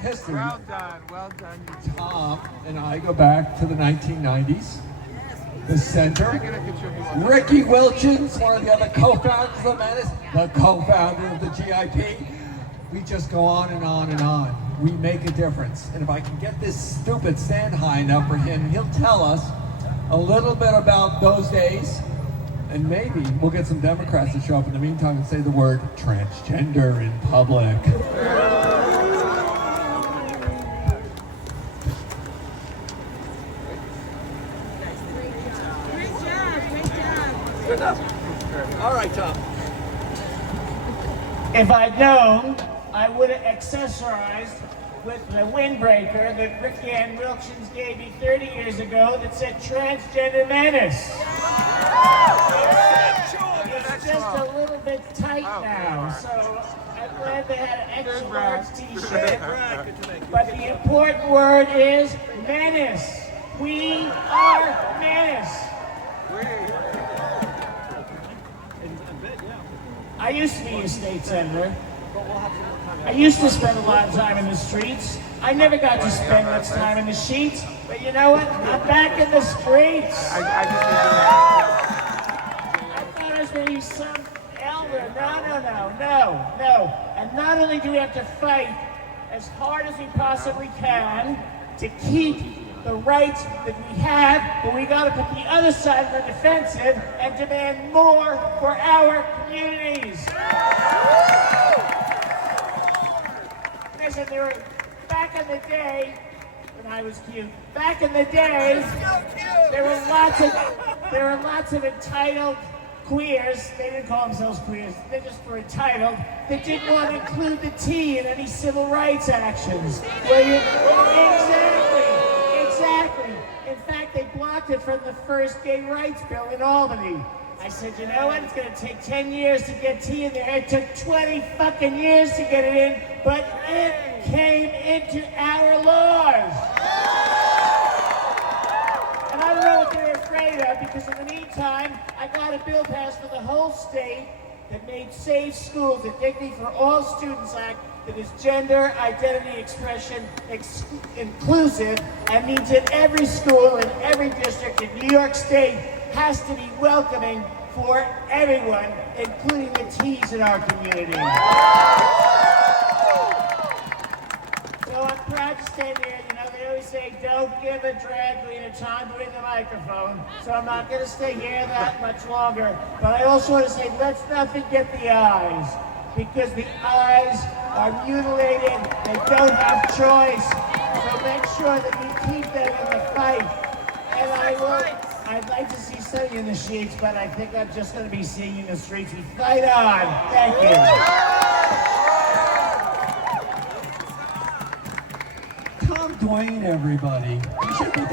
history. Well done, you two. Tom and I go back to the 1990s. The center. Ricky Wilchins, one of the other co-founders of the Menace, the co-founder of the GIP. We just go on and on and on. We make a difference. And if I can get this stupid stand high enough for him, he'll tell us a little bit about those days. And maybe we'll get some Democrats to show up in the meantime and say the word transgender in public. Good enough. All right, Tom. If I'd known, I would have accessorized with the windbreaker that Ricky Ann Wilchins gave me 30 years ago that said transgender menace. It's just a little bit tight now, so I'm glad they had an extra large t-shirt. But the important word is menace. We are menace. I used to be a state senator. I used to spend a lot of time in the streets. I never got to spend much time in the sheets, but you know what? I'm back in the streets. I thought I was going to be some elder. No. And not only do we have to fight as hard as we possibly can to keep the rights that we have, but we got to put the other side on the defensive and demand more for our communities. Listen, back in the day, when I was cute, back in the day, there were lots of entitled queers. They didn't call themselves queers. They just were entitled. They didn't want to include the T in any civil rights actions. Exactly. In fact, they blocked it from the first gay rights bill in Albany. I said, you know what? It's going to take 10 years to get T in there. It took 20 fucking years to get it in, but it came into our laws. And I don't know what they're afraid of, because in the meantime, I got a bill passed for the whole state that made Safe Schools, the Dignity for All Students Act, that is gender identity expression inclusive, and means that every school in every district in New York State has to be welcoming for everyone, including the T's in our community. So I'm proud to stand here. You know, they always say, don't give a drag queen a time to win the microphone. So I'm not going to stay here that much longer. But I also want to say, let's not forget the eyes, because the eyes are mutilated. They don't have choice. So make sure that we keep them in the fight. And I'd like to see some of you in the sheets, but I think I'm just going to be seeing you in the streets. We fight on. Thank you. Tom Duane, everybody. You should be doing